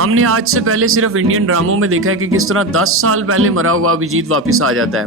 हमने आज से पहले सिर्फ इंडियन ड्रामों में देखा है कि किस तरह 10 साल पहले मरा हुआ अभिजीत वापस आ जाता है,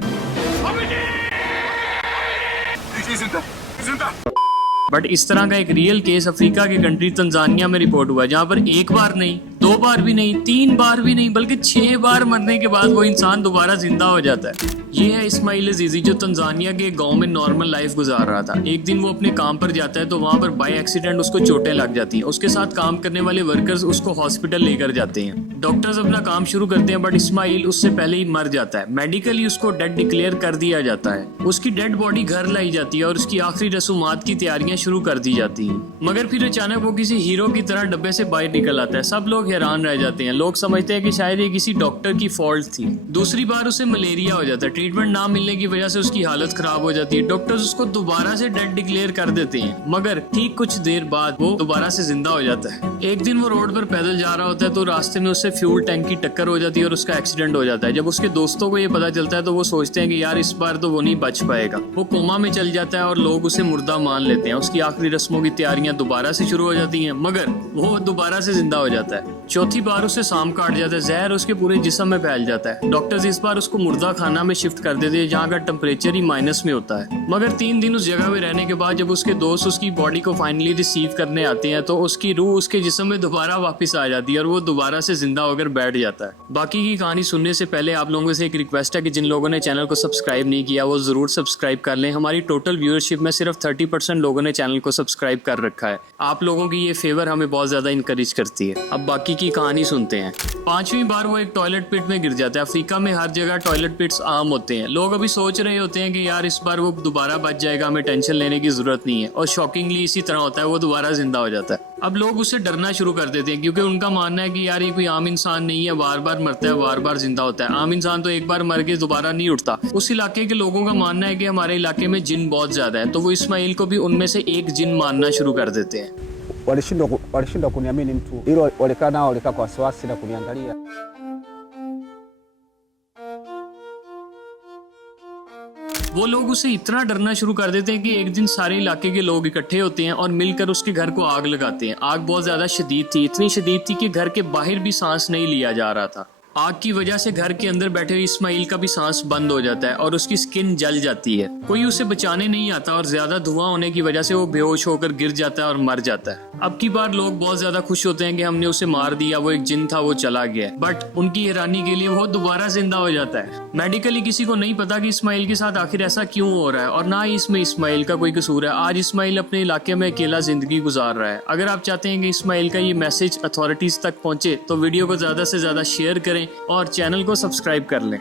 बट इस तरह का एक रियल केस अफ्रीका के कंट्री तंजानिया में रिपोर्ट हुआ, जहां पर एक बार नहीं, 2 बार भी नहीं, 3 बार भी नहीं, बल्कि 6 बार मरने के बाद वो इंसान दोबारा जिंदा हो जाता है। ये है इस्माइल अजीजी, जो तंजानिया के गांव में नॉर्मल लाइफ गुजार रहा था। एक दिन वो अपने काम पर जाता है तो वहां पर बाय एक्सीडेंट उसको चोटें लग जाती हैं। उसके साथ काम करने वाले वर्कर्स उसको हॉस्पिटल लेकर जाते हैं। डॉक्टर्स अपना काम शुरू करते हैं, बट इस्माइल उससे पहले ही मर जाता है। मेडिकली उसको डेड डिक्लेयर कर दिया जाता है। उसकी डेड बॉडी घर लाई जाती है और उसकी आखिरी रसूमात की तैयारियां शुरू कर दी जाती हैं। मगर फिर अचानक वो किसी हीरो की तरह डब्बे से बाहर निकल आता है। सब लोग हैरान रह जाते हैं। लोग समझते हैं कि शायद ये किसी डॉक्टर की फॉल्ट थी। दूसरी बार उसे मलेरिया हो जाता है। ट्रीटमेंट ना मिलने की वजह से उसकी हालत खराब हो जाती है। डॉक्टर्स उसको दोबारा से डेड डिक्लेयर कर देते हैं, मगर ठीक कुछ देर बाद वो दोबारा से जिंदा हो जाता है। एक दिन वो रोड पर पैदल जा रहा होता है तो रास्ते में उससे फ्यूल टैंक की टक्कर हो जाती है और उसका एक्सीडेंट हो जाता है। जब उसके दोस्तों को ये पता चलता है तो वो सोचते हैं कि यार इस बार तो वो नहीं बच पाएगा। वो कोमा में चल जाता है और लोग उसे मुर्दा मान लेते हैं। उसकी आखिरी रस्मों की तैयारियां दोबारा से शुरू हो जाती हैं, मगर वो दोबारा से जिंदा हो जाता है। चौथी बार उसे सांप काट जाता है। जहर उसके पूरे जिस्म में फैल जाता है। डॉक्टर्स इस बार उसको मुर्दा खाना में शिफ्ट कर देते हैं, जहाँ का टेम्परेचर ही माइनस में होता है। मगर 3 दिन उस जगह में रहने के बाद जब उसके दोस्त उसकी बॉडी को फाइनली रिसीव करने आते हैं तो उसकी रूह उसके जिस्म में दोबारा वापस आ जाती है और वो दोबारा से जिंदा होकर बैठ जाता है। बाकी की कहानी सुनने से पहले आप लोगों से एक रिक्वेस्ट है कि जिन लोगों ने चैनल को सब्सक्राइब नहीं किया वो जरूर सब्सक्राइब कर लें। हमारी टोटल व्यूअरशिप में सिर्फ 30% लोगों ने चैनल को सब्सक्राइब कर रखा है। आप लोगों की ये फेवर हमें बहुत ज्यादा इंकरेज करती है। अब बाकी की कहानी सुनते हैं। 5वीं बार वो एक टॉयलेट पिट में गिर जाता है। अफ्रीका में हर जगह टॉयलेट पिट्स आम होते हैं। लोग अभी सोच रहे होते हैं कि यार इस बार वो दोबारा बच जाएगा, हमें टेंशन लेने की जरूरत नहीं है, और शॉकिंगली इसी तरह होता है, वो दोबारा जिंदा हो जाता है। अब लोग उससे डरना शुरू कर देते हैं क्योंकि उनका मानना है कि यार ये कोई आम इंसान नहीं है, बार बार मरता है, बार बार जिंदा होता है। आम इंसान तो एक बार मर के दोबारा नहीं उठता। उस इलाके के लोगों का मानना है कि हमारे इलाके में जिन बहुत ज्यादा है, तो वो इस्माइल को भी उनमें से एक जिन मानना शुरू कर देते हैं। walishindwa kuniamini mtu hilo, walikaa nao, walikaa kwa wasiwasi na kuniangalia। वो लोग उसे इतना डरना शुरू कर देते हैं कि एक दिन सारे इलाके के लोग इकट्ठे होते हैं और मिलकर उसके घर को आग लगाते हैं। आग बहुत ज्यादा शदीद थी, इतनी शदीद थी कि घर के बाहर भी सांस नहीं लिया जा रहा था। आग की वजह से घर के अंदर बैठे हुए इस्माइल का भी सांस बंद हो जाता है और उसकी स्किन जल जाती है। कोई उसे बचाने नहीं आता और ज्यादा धुआं होने की वजह से वो बेहोश होकर गिर जाता है और मर जाता है। अब की बार लोग बहुत ज्यादा खुश होते हैं कि हमने उसे मार दिया, वो एक जिन था, वो चला गया। बट उनकी हैरानी के लिए वो दोबारा जिंदा हो जाता है। मेडिकली किसी को नहीं पता कि इस्माइल के साथ आखिर ऐसा क्यों हो रहा है, और ना ही इसमें इस्माइल का कोई कसूर है। आज इस्माइल अपने इलाके में अकेला जिंदगी गुजार रहा है। अगर आप चाहते हैं कि इस्माइल का ये मैसेज अथॉरिटीज तक पहुंचे तो वीडियो को ज्यादा से ज्यादा शेयर करें और चैनल को सब्सक्राइब कर लें।